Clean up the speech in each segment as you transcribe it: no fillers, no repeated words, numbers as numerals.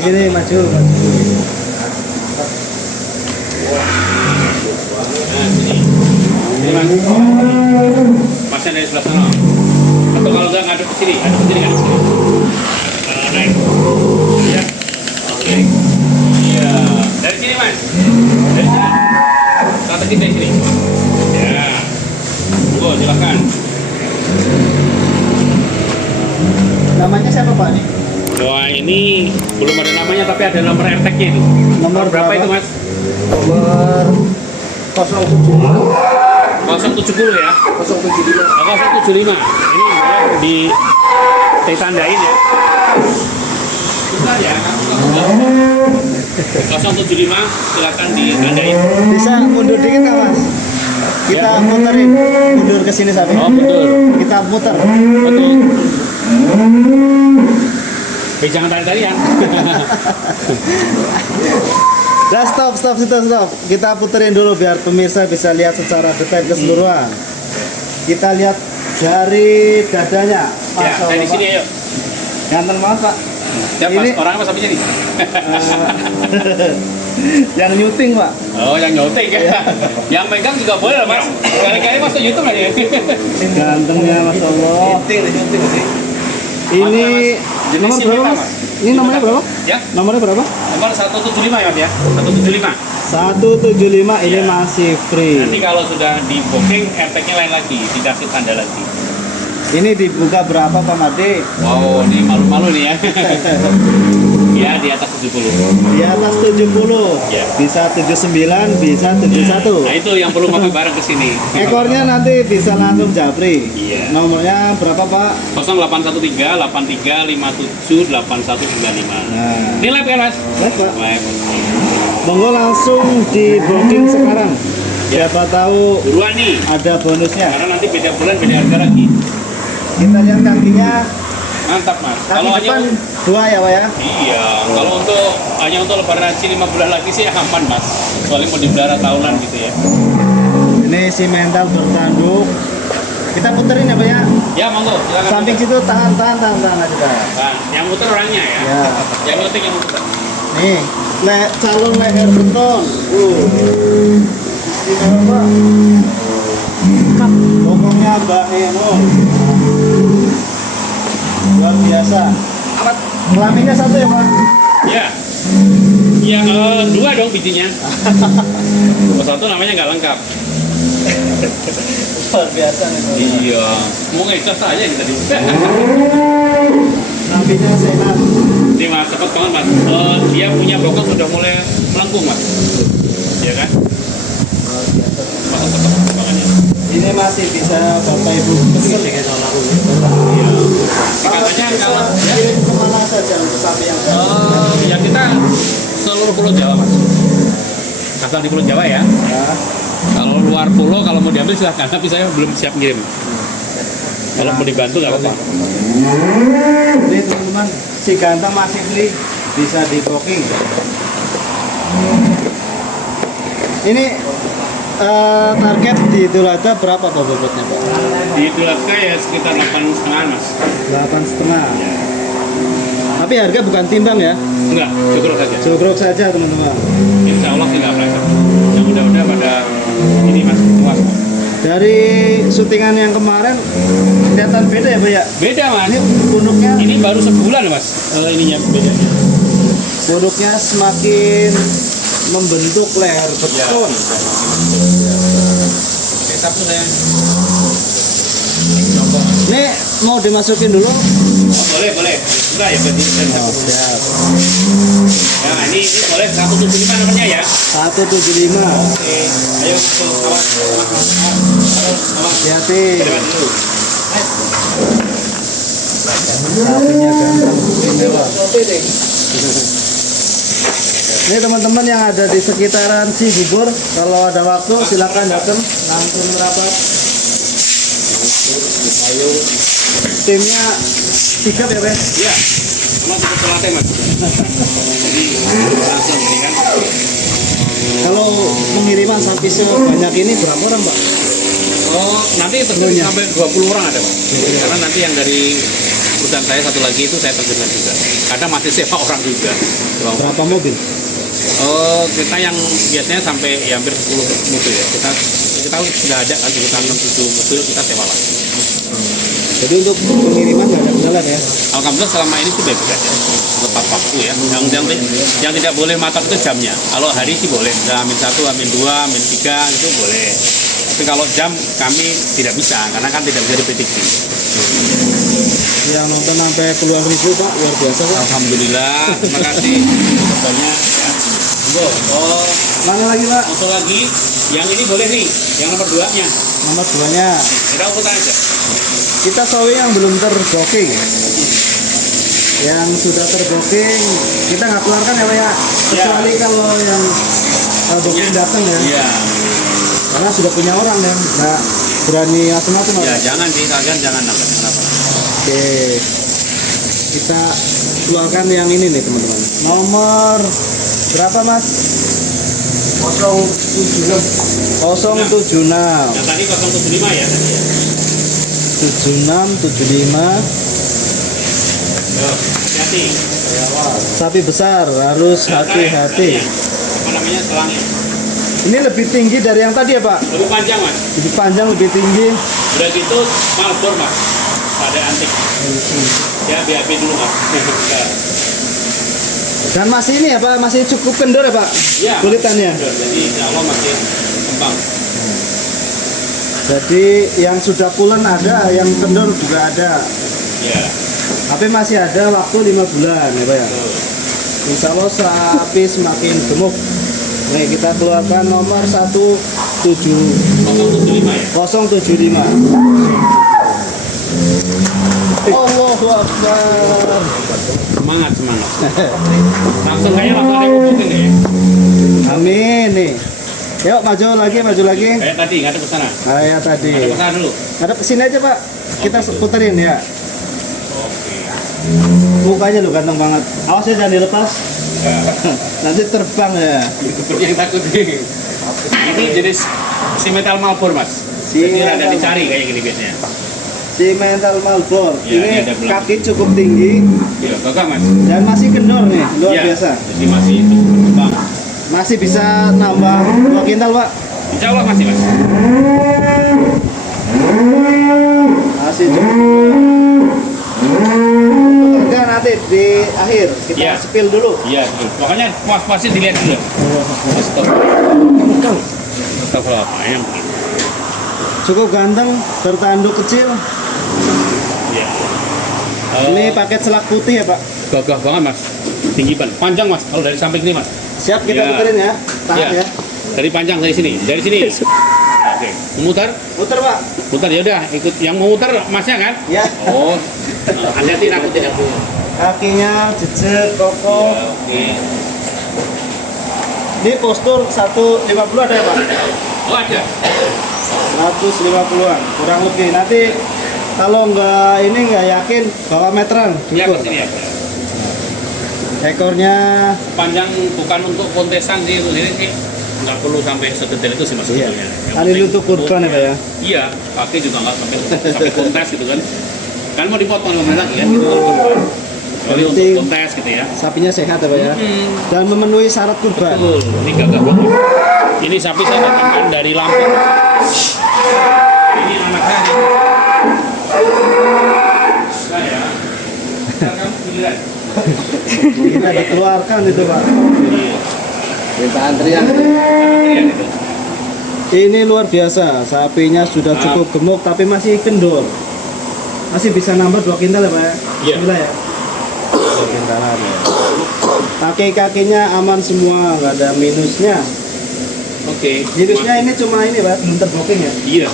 sini maju. Nah, sini. Ini Mas. Masnya dari sebelah sana. Atau kalau enggak ngadep ke sini, ngadep ke sini. Naik. Ya. Oke. Iya. Dari sini, Mas. Dari sini. Strategi dari sini. Ya. Monggo, silakan. Namanya siapa Pak nih? Wah, ini belum ada namanya tapi ada nomor RTG itu. Nomor berapa berapa itu, Mas? Nomor 070. 070 ya? 075. 075. Ini boleh ditandain ya. Bentar ya. 075 silakan ditandain. Bisa mundur dikit nggak Mas? Kita muterin, mundur ke sini sampai. Oh, betul. Kita muter. Betul. Jangan tari-tarian. Nah, stop. Kita puterin dulu biar pemirsa bisa lihat secara detail keseluruhan. Kita lihat dari dadanya. Ya, dari sini ayo. Ganteng banget Pak. Siapa Ini orangnya Mas Apinya nih? yang nyuting Pak. Oh, yang nyontek ya. Yang pegang juga boleh lah, Mas. Kali-kali masuk YouTube lah ya. Gantengnya Mas Allah. Nyunting sih. Ini nomor berapa Mas? Ini nomornya berapa? Ya, Nomornya berapa? nomor 175 ya, Mas ya. 175. 175 ini Ya. masih free. Nanti kalau sudah di booking, RTG-nya lain lagi, dikasih tanda lagi. Ini dibuka berapa Pak Made? Wow, ini malu-malu nih ya. Ya, di atas 70. Di atas 70. Ya. Bisa 79, bisa 71. Nah, itu yang perlu ngopi bareng ke sini. Ekornya nanti bisa langsung japri. Iya. Nomornya berapa Pak? 0813 83 57 8195. Nah, Ini live ya, Mas? live Pak. Live. Monggo langsung di booking sekarang. Ya. Siapa tahu Buruan nih. ada bonusnya. Karena nanti beda bulan beda harga lagi. Kita lihat kakinya. Mantap, Mas. Kaki Kalau depan hanya 2 ya Pak ya? iya, kalau hanya untuk lebaran haji 5 bulan lagi sih aman, Mas. Kecuali mau dipelihara tahunan gitu ya. Ini si mental bertanduk. Kita puterin ya Pak ya? Ya, monggo. Silakan. Samping situ tahan aja Pak. Nah, yang muter orangnya ya. Ya. Yang penting yang muter. Nih, calon leher beton. Istimewa Pak. Pokoknya Mbak Emo. Luar biasa. Amat. Kelaminnya 1 ya Pak? Ya. Ya, 2 dong bijinya. Oh, 1 namanya nggak lengkap. Luar biasa nih. Iya. Mau ngecas aja ini tadi. Sampingnya sehat. Ini Mas, cepet banget Mas. Dia punya bokong sudah mulai melengkung Mas. Iya kan? Luar biasa. Masuk cepet perkembangannya. Ini masih bisa Bapak Ibu pesen ya kayak aku. Iya. Katanya kalau kirim kemana saja untuk sapi yang ya kita seluruh Pulau Jawa Mas. Asal di Pulau Jawa ya. ya. Kalau luar pulau kalau mau diambil silahkan, tapi saya belum siap ngirim. Kalau mau dibantu nggak apa-apa. Ini teman-teman, si ganteng masih free, bisa di booking. Ini target di Idul Adha berapa Pak bobotnya Pak? Di Idul Adha ya sekitar 8,5 Mas. 8,5. Tapi harga bukan timbang ya? Enggak, cukup saja. Jogrok saja teman-teman. Insya Allah sih nggak pressure. Yang udah pada ini Mas, puas. Dari syutingan yang kemarin kelihatan beda ya Pak ya? Beda Mas. Ini punduknya, Ini baru sebulan Mas. Ininya bedanya. punduknya semakin membentuk leher beton. Kita tuh saya. Ini mau dimasukin dulu? Boleh. Enggak ya berarti. Oh, siap. Nah, ini boleh 175 namanya ya. 175. Oke. Ayo awas. Hati-hati. Depan dulu. Sapinya ganteng, istimewa. Ini teman-teman yang ada di sekitaran Cibubur, kalau ada waktu silakan datang langsung merapat. Ayo. Timnya sigap ya, Bes? Iya. Emang cukup terlatih Mas. Jadi langsung ini kan. Kalau pengiriman sapi sebanyak ini berapa orang, Pak? Oh, nanti terus sampai 20 orang ada Pak. Karena nanti yang dari perusahaan saya satu lagi itu saya terjunkan juga. Kadang masih sewa orang juga. Berapa mobil? Kita yang biasanya sampai ya hampir 10 mobil ya. Kita sudah ada kan sekitar 6-7 mobil kita sewa lagi. Jadi untuk pengiriman nggak ada kendala ya? Alhamdulillah selama ini sih baik aja. Tepat waktu ya. Yang tidak boleh matok itu jamnya. Kalau hari sih boleh. Amin 1, Amin 2, Amin 3 itu boleh. Tapi kalau jam kami tidak bisa karena kan tidak bisa diprediksi. Yang nonton sampai puluhan ribu Pak, luar biasa Pak. Alhamdulillah, terima kasih. Banyak ya. Oh, Mana lagi Pak? satu lagi. Yang ini boleh nih, yang nomor 2-nya. Nomor 2-nya. Kita urut aja. Kita sawi yang belum terbooking. Yang sudah terbooking kita nggak keluarkan ya Pak ya. Kecuali kalau yang booking datang ya. Iya. Karena sudah punya orang ya, nggak berani macam-macam. Ya, Pak. jangan sih, kalian jangan nambah. Oke, kita keluarkan yang ini nih teman-teman. Nomor berapa Mas? 076. Yang tadi 075 ya. 7675. Hati. Sapi besar harus hati-hati. Apa namanya selangnya? Ini lebih tinggi dari yang tadi ya Pak? Lebih panjang mas. Lebih panjang, lebih tinggi. Udah gitu Marlboro mas. Ada antik. Ya BAB dulu mas. Dan masih ini ya Pak, masih cukup kendor ya Pak? Ya. Kulitannya. Jadi insya Allah masih kembang. Jadi yang sudah pulen ada, yang kendor juga ada. Ya. Tapi masih ada waktu 5 bulan ya Pak ya. Betul. Insya Allah sapi semakin gemuk. Nih kita keluarkan nomor 075 ya. 075. Allahu Akbar. Semangat. Langsung kayaknya langsung ada yang ngomongin ya. Amin nih. Yuk maju lagi. Kayak tadi nggak ada ke sana. Kayak tadi. Ada ke sana dulu. Ada kesini aja Pak. Kita puterin ya. Oke. Mukanya lu ganteng banget. Awas ya jangan dilepas. Ya. Nanti terbang ya. Seperti yang takut nih. Ini jenis si metal Marlboro mas. Jadi Metal ada dicari kayak gini biasanya. Si mental Marlboro. Ya, Ini ini ada belakang. kaki cukup tinggi Iya, gagah mas. dan masih kendor nih, luar Ya, biasa. Jadi masih itu kembang. Masih bisa nambah 2 kintal Pak. Insya Allah masih mas. Masih cukup. Harga nanti di akhir kita Ya. spill dulu. Iya, betul. Makanya puas-puasin dilihat dulu. Stop. Astagfirullahaladzim. Cukup ganteng, bertanduk kecil. Iya. Ini paket selak putih ya Pak. Gagah banget mas. Tinggi ban. Panjang mas. Kalau dari samping ini mas. Siap kita Ya. puterin ya. Tahan Ya. ya. Dari panjang dari sini. Dari sini. Oke. Memutar. Puter Pak. Putar ya udah. Ikut yang mau muter masnya kan? Ya. Oh. Hati-hati aku tidak. Kakinya jejak kokoh. Ya, oke. Ini postur 150 ada ya Pak? Oh ada. 150-an kurang lebih. Nanti kalau nggak yakin bawa meteran Ya cukup. kesini ya. Ekornya Panjang bukan untuk kontesan sih itu sih. Nggak perlu sampai sedetail itu sih mas iya. sebetulnya. Yang Kali penting untuk kurban ya Pak ya. Iya, kaki juga nggak sampai kontes gitu kan. Kan mau dipotong lagi kan gitu kan. Kecuali untuk Penting. kontes gitu ya. Sapinya sehat ya Pak ya. Hmm. Dan memenuhi syarat kurban. Betul, ini gagah banget. Ini sapi saya datangkan dari Lampung. Ini anak saya. Saya. Kamu giliran. Kita dikeluarkan itu Pak. Minta antrian. Iya, gitu. Ini luar biasa. Sapinya sudah cukup gemuk tapi masih kendor. Masih bisa nambah 2 kintal ya Pak ya. Iya. Gila ya. 2 kintalan ya. Kaki-kakinya aman semua, nggak ada minusnya. Oke. Minusnya ini cuma ini Pak, belum terbooking ya. Iya.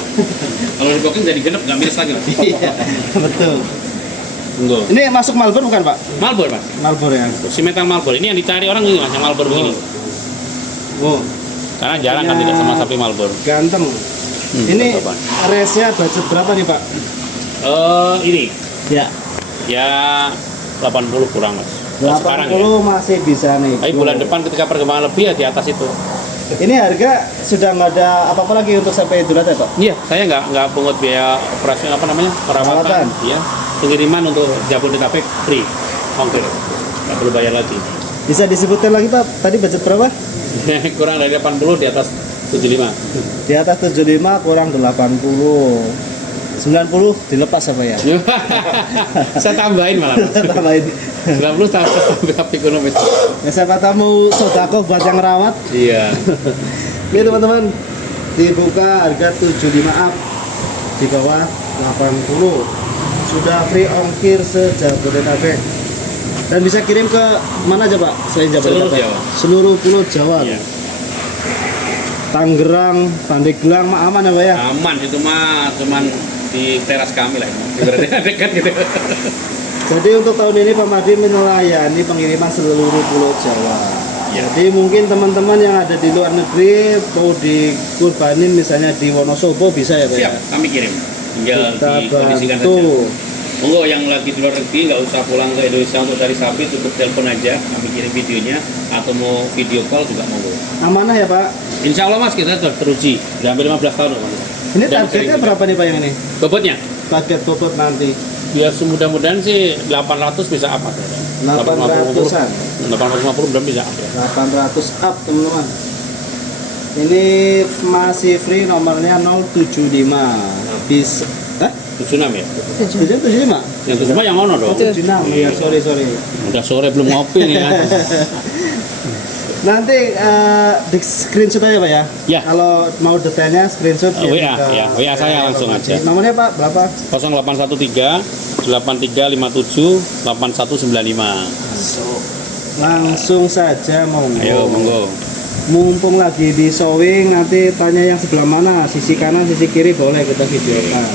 Kalau di booking jadi genep nggak minus lagi mas. Iya, betul. Enggak. Ini masuk Marlboro bukan Pak? Marlboro mas. Marlboro ya. Si metal Marlboro ini yang dicari orang ini mas, yang Marlboro begini. Oh, Karena jarang kan Punya- tidak sama sapi Marlboro. ganteng. Ini Apa? race-nya budget berapa nih Pak? Ini Ya, ya 80 kurang mas. Kalau sekarang ya. 80 masih bisa nih. Tapi bulan depan ketika perkembangan lebih ya di atas itu. Ini harga sudah nggak ada apa-apa lagi untuk sampai Idul Adha Pak? Iya, saya nggak pungut biaya operasi apa namanya perawatan. Perawatan. Iya. pengiriman untuk Jabodetabek free ongkir, nggak perlu bayar lagi. Bisa disebutkan lagi Pak, tadi budget berapa? Kurang dari 80, di atas 75. Di atas 75 kurang 80. 90 dilepas apa ya? Saya tambahin malah. Tambahin. 90 tambah ekonomis. Ya siapa tahu sodako buat yang rawat. Iya. Ini teman-teman dibuka harga 75 up di bawah 80. Sudah free ongkir se-Jabodetabek. Dan bisa kirim ke mana aja Pak selain Jabodetabek? Seluruh Jawa. Seluruh pulau Jawa. Iya. Tangerang, Pandeglang, mah aman ya Pak ya? Aman itu mah cuman di teras kami lah. Berarti dekat gitu. Jadi untuk tahun ini Pak Madi melayani pengiriman seluruh pulau Jawa. Ya. Jadi mungkin teman-teman yang ada di luar negeri mau dikurbanin misalnya di Wonosobo bisa ya Pak ya? Siap, kami kirim. Tinggal Kita dikondisikan bantu. saja. Monggo yang lagi di luar negeri nggak usah pulang ke Indonesia untuk cari sapi, cukup telepon aja, kami kirim videonya, atau mau video call juga monggo. Amanah ya Pak? Insya Allah Mas, kita sudah teruji, udah hampir 15 tahun Mas. Ini Dan targetnya sering berapa nih Pak yang ini? bobotnya? Target bobot nanti Ya mudah-mudahan sih 800 bisa apa? 800-an. 850 belum bisa apa? 800 up teman-teman. Ini masih free nomornya 075. Bisa 76 ya? 75? Yang 75 yang ono dong. 76. Ya sorry. Udah sore belum ngopi nih kan. Nanti di screenshot aja Pak ya. Ya. Kalau mau detailnya screenshot WA, ya. WA saya langsung aja. Nomornya Pak berapa? 0813 8357 8195. Langsung saja monggo. Ayo monggo. Mumpung lagi di showing nanti tanya yang sebelah mana, sisi kanan, sisi kiri boleh kita videokan.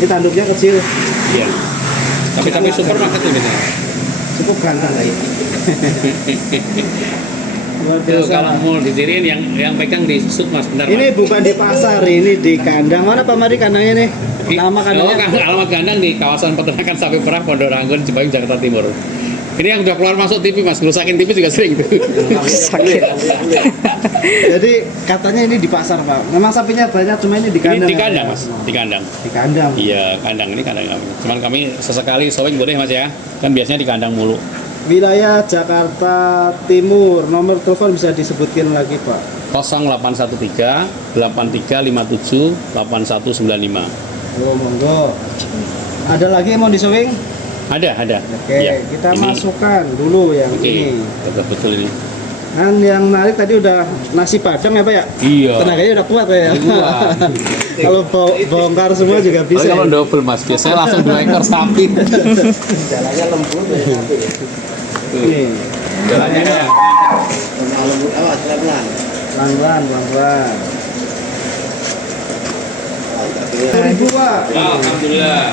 Ini tanduknya kecil, Iya. Tapi supermarket tuh gitu. cukup ganteng lagi. Luar Tuh, biasa. kalau mau ditirin yang pegang di sud Mas, benar. Ini Mas. bukan di pasar, ini di kandang. Mana Pak Mari kandangnya nih? Nama kandangnya? Alamat kandang di kawasan peternakan sapi perah Pondok Ranggon, Cipayung, Jakarta Timur. Ini yang udah keluar masuk TV Mas, ngerusakin TV juga sering tuh. Jadi katanya ini di pasar Pak. Memang sapinya banyak, cuma ini di Ini kandang. di kandang Mas, di kandang. Di kandang. Iya, kandang ini kandang kami. Cuman kami sesekali showing boleh Mas ya. Kan biasanya di kandang mulu. Wilayah Jakarta Timur. Nomor telepon bisa disebutkan lagi Pak. 0813 8357 8195. Oh monggo. Ada lagi yang mau di showing? Ada. Oke, Iya. kita Ini. masukkan dulu yang Oke, ini. betul ini. Kan yang menarik tadi udah nasi padang ya Pak ya? Iya. Tenaganya udah kuat ya. Kuat. Kalau bongkar semua juga bisa. Kalau double Mas, biasanya langsung 2 ekor sapi. Jalannya lembut ya. Nih, Jalannya ya. Lembut awas pelan-pelan. pelan-pelan. Iya. 1000 Pak. Alhamdulillah.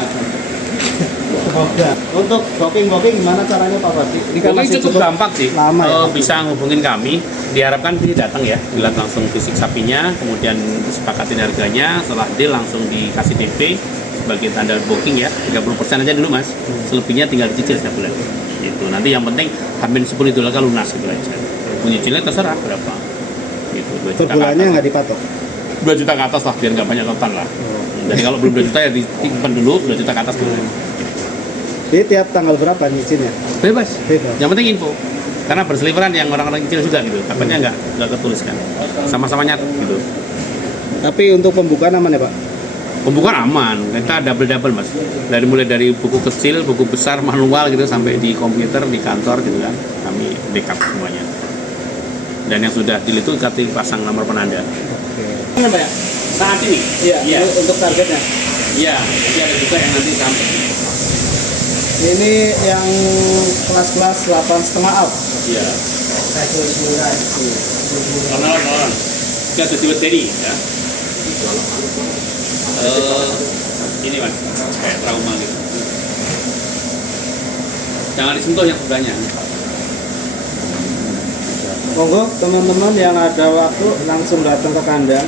Semoga. Untuk booking gimana caranya Pak Badi? Ini kan Booking masih cukup gampang sih. lama ya. Bisa ngubungin kami. Diharapkan sih datang ya, dilihat langsung fisik sapinya, kemudian sepakatin harganya. Setelah deal langsung dikasih DP sebagai tanda booking ya. 30% aja dulu Mas. Selebihnya tinggal dicicil setiap bulan. Gitu. Nanti yang penting Hamin 10 itu lah lunas gitu aja. Punya terserah berapa. Gitu. 2 Per juta ke bulannya atas. nggak dipatok. 2 juta ke atas lah biar nggak banyak total lah. Jadi kalau belum 2 juta ya disimpan dulu 2 juta ke atas dulu. Jadi tiap tanggal berapa nyicinnya? Bebas. Bebas. Yang penting info. Karena berseliweran yang orang-orang kecil juga gitu. Takutnya nggak ketuliskan. Sama-sama nyatu gitu. Tapi untuk pembukaan aman ya Pak? Pembukaan aman. Kita double Mas. Mulai dari buku kecil, buku besar, manual gitu sampai di komputer, di kantor gitu kan. Kami backup semuanya. Dan yang sudah deal itu kasih pasang nomor penanda. Oke. Apa ya? Saat ini? Iya. Untuk targetnya. Iya. Jadi ada juga yang nanti sampai. Ini yang kelas-kelas 8,5 up. Iya. Nolan. Kita tujuh bakteri ya. Ini Mas, kayak trauma gitu. Jangan disentuh yang sebelahnya. Monggo teman-teman yang ada waktu langsung datang ke kandang.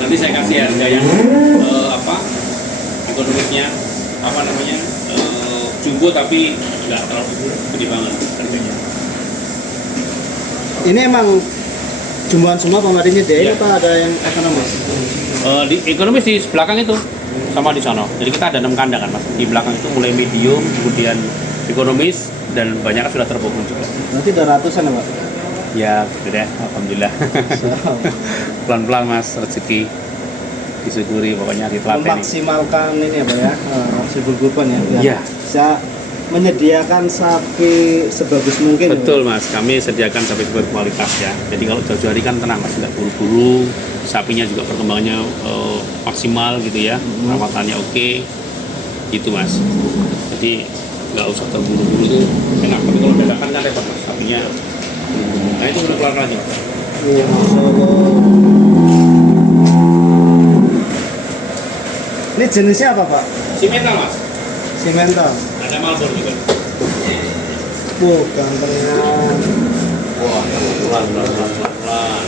Nanti saya kasih harga yang ekonomisnya jumbo tapi nggak terlalu gede banget harganya. Ini emang jumlahan semua pemarinya deh, Iya. apa ada yang ekonomis? Di ekonomis di belakang itu sama di sana. Jadi kita ada 6 kandang kan mas. Di belakang itu mulai medium, kemudian ekonomis, dan banyak sudah terbangun juga. Berarti udah ratusan ya Pak? Ya, gitu deh. Alhamdulillah. Pelan-pelan mas, rezeki disyukuri pokoknya ditelaten. Memaksimalkan ini ya Pak ya, Sibul Kurban ya, biar Iya. bisa menyediakan sapi sebagus mungkin. Betul mas, kami sediakan sapi berkualitas ya. Jadi kalau jauh-jauh hari kan tenang mas, nggak buru-buru. Sapinya juga perkembangannya maksimal gitu ya, perawatannya oke, gitu mas. Jadi nggak usah terburu-buru itu enak. Tapi kalau dadakan kan repot mas, sapinya. Nah itu udah keluar lagi. Iya, Masya Allah. Ini jenisnya apa Pak? Simental mas, Simental. ada Marlboro juga. Gantengnya. Wah, pelan.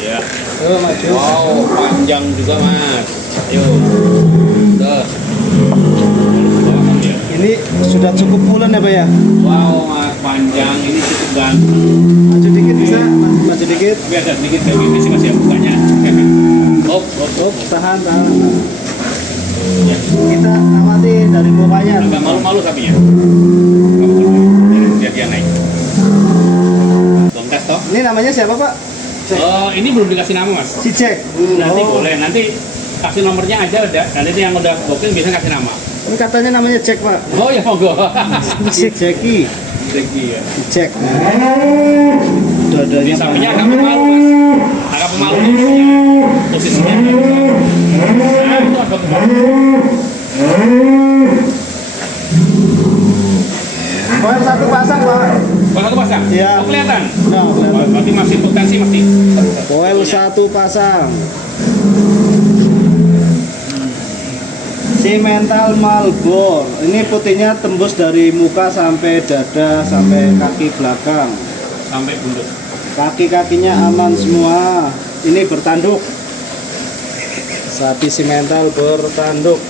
Iya. Maju. Wow, panjang juga mas. Ayo. Terus. Ini sudah cukup pulen ya Pak ya? Wow, mas panjang ini cukup ganteng. Maju dikit bisa? Maju dikit. Tapi ada sedikit kayak gini sih mas ya bukanya. Oh, tahan. Ya. Kita amati dari mukanya. Agak malu-malu sapinya. Biar dia naik. Bongkas toh. Ini namanya siapa Pak? Oh, ini belum dikasih nama mas. Si Jack. Nanti boleh, nanti kasih nomornya aja udah. Nanti yang udah booking biasanya kasih nama. Ini katanya namanya Jack Pak. Oh ya monggo. Si Jackie. Zeki ya. Si Jack. Ini Dadanya sapinya panjang. agak pemalu mas. Agak pemalu posisinya. Nah, itu agak pemalu. Poin satu pasang Pak. Kalau satu pasang? Iya. Oh, kelihatan? Nah, kelihatan. Berarti masih potensi masih. Poin satu pasang. Simental Marlboro. Ini putihnya tembus dari muka sampai dada sampai kaki belakang. Sampai buntut. Kaki-kakinya aman semua. Ini bertanduk. Sapi simental bertanduk.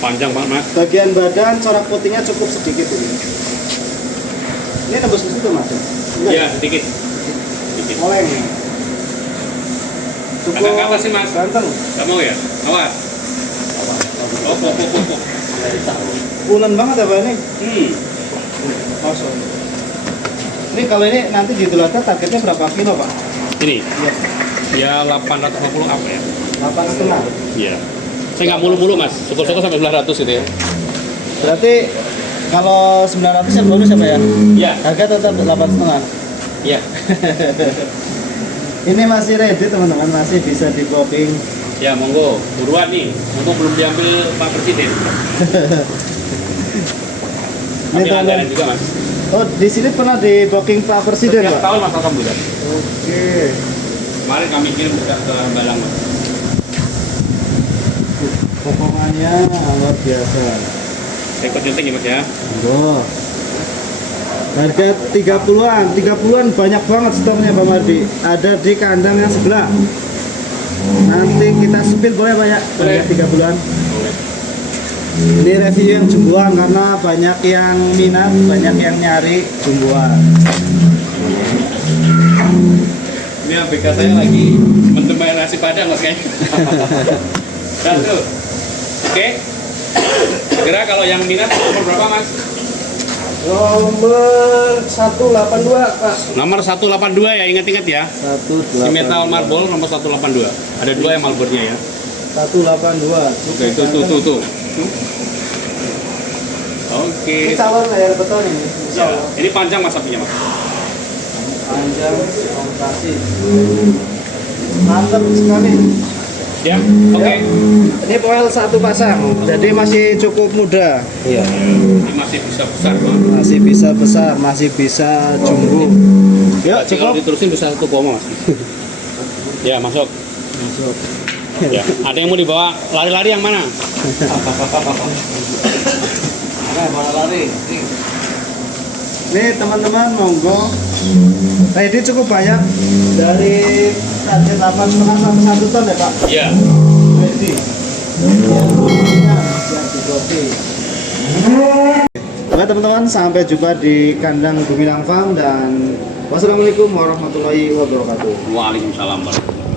Panjang banget mas. Bagian badan corak putihnya cukup sedikit ini. Ini tembus ke situ Mas? Enggak? Iya sedikit. Sedikit. Oleng. Agak ke atas sih, Mas. Ganteng. Gak mau ya? Awas. Oh, pok. Pulen banget ya Pak ini. Kosong. Ini kalau ini nanti di Telaga targetnya berapa kilo Pak? Ini Iya. ya 850 apa ya? 8,5. Iya. Saya nggak mulu-mulu mas, syukur-syukur sampai 900 gitu ya. Berarti kalau 900 yang bonus ya Pak ya? Iya. Harga tetap 8,5. Iya. Ini masih ready teman-teman, masih bisa di booking. Ya monggo, buruan nih, monggo belum diambil Pak Presiden. Ini Ambil anggaran teman. juga mas. Oh, di sini pernah di booking Pak Presiden Setiap Pak? tahun mas alhamdulillah. Oke. Kemarin kami kirim juga ke Balang mas. Potongannya luar biasa. Rekod nyunting ya mas ya. Oh. Harga 30-an banyak banget stoknya Pak Mardi. Ada di kandang yang sebelah. Nanti kita spill boleh Pak ya? Boleh. Harga 30-an. Boleh. Ini review yang jumboan karena banyak yang minat, banyak yang nyari jumboan. Ini ABK saya lagi mentemai nasi padang mas kayaknya. Satu. Oke. Segera kalau yang minat nomor berapa mas? Nomor 182 Pak. Nomor 182 ya, ingat-ingat ya. 182. Simental Marlboro nomor 182. Ada 2 yang Marlboro-nya ya. 182. Oke, tuh. Oke. Ini calon layar beton ini. Ya, ini panjang mas sapinya mas. Panjang operasi. Mantap sekali. Ya, oke. Ini poel satu pasang, jadi masih cukup muda. Iya. Ini masih bisa besar mas. Masih bisa besar, masih bisa jumbo. Yuk, Jadi kalau cukup. diterusin bisa 1 koma mas. Ya, masuk. Masuk. Ya, ada yang mau dibawa lari-lari yang mana? Mana lari? Nih teman-teman, monggo. Ready cukup banyak dari target 8,5 sampai 1 ton ya Pak. Iya. Ready. Siap digopi. Oke teman-teman, sampai jumpa di kandang Gumilang Farm dan wassalamualaikum warahmatullahi wabarakatuh. Waalaikumsalam warahmatullahi wabarakatuh.